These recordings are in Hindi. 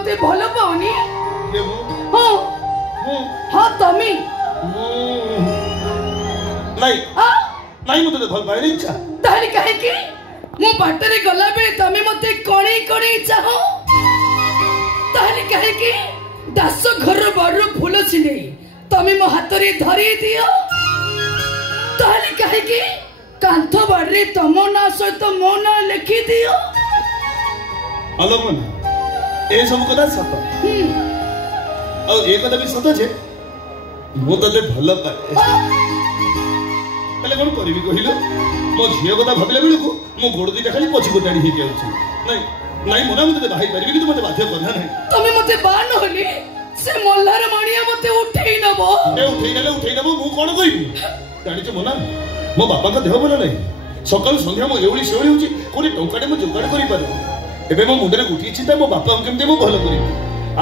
मते भलो पाउनी ये वो हां हां तमी नहीं नहीं मते भल पाए इच्छा ताली काहे की मो बाटरे गला बेले तमे मते कोणी कोणी चाहो ताली काहे की दास घर बारू फूल छिने तमे मो हाथ रे धरी दियो ताली काहे की कांथ बाड़े तमो ना सहित मो ना लिखि दियो अलमन ए सब कथा सत और ए कथा भी सत छे मो तते भल पाए पहले कोन करबी कहिलो मो झियो कथा भाबिला बेलू मो गोड़ दिटा खाली पछी को टाणी हे जाउची नहीं नहीं मोना मते भाई परबी कि मते बाध्य करना नहीं तमे मते बान होली से मोल्लार मणिया मते उठेई नबो ए उठेई नबो मु कोन कहिबी जानि छ मोना मो बापा का देह भल नहीं सकाल संध्या मो एवली सेवली होची कोनी टंकाटे मो जोगाड़ करि पारो एबे मो मुंडरे गुठी चिंता मो बापा केमते मो भल करि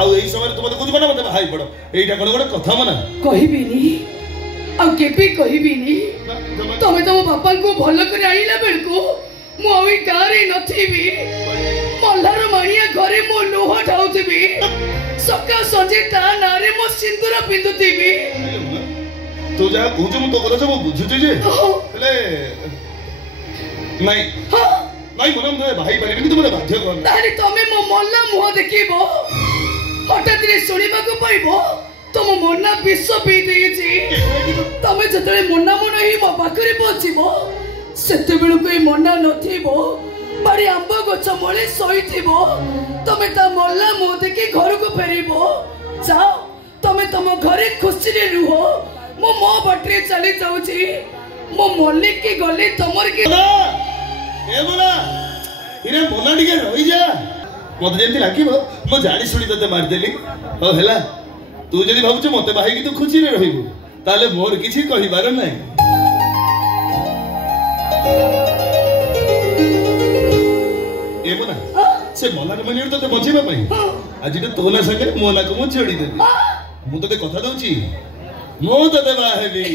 आउ एई समय तुम मते कुछ बना मते भाई पड़ो एइटा कोन गोटे कथा मना कहिबिनी आ केबी कहिबिनी तमे तो मो बापा को भल करि आइला बेलको मो ओई गारे नथिबी मोल्लार मणिया घरे मो लोह ठाउथिबी सका संजे ता नारे मो सिंदूर पिंदुथिबी तू जा कहूछ मु तो करछ मु बुझुची जे हेले नहीं नहीं मोना मते भाई परबी कि तुमने बाध्य कर ताली तमे मो मोल्ला मुह देखिबो हठात रे सुनिबा को पाइबो तुम मोना विश्व पी देछि तमे जतरे मोना मोना ही मो पाखरे पहुंचीबो सेते बेलु कोई मोना नथिबो बाड़ी आंब गछ मोले सोईथिबो तमे ता मोल्ला मुह देखि घर को फेरिबो जाओ तमे तम घरे खुशी रे रुहो मो मो बटरे चली जाउछि मो मल्लिक के गले तमर के ए बोला इरे मोना टिके रहि जा मते जेंति लागिबो मो जानि सुनी तते मार देली ओ हेला तू जदी भाबुछ मते भाई कि तू खुशी रे रहिबो ताले मोर किछि कहिबार नै ए बोला से मोना के मनिर तते बचेबा पई आज तो ना संगे मोना को मो छोड़ी देली मु तते कथा दउची मो तते बाहेबी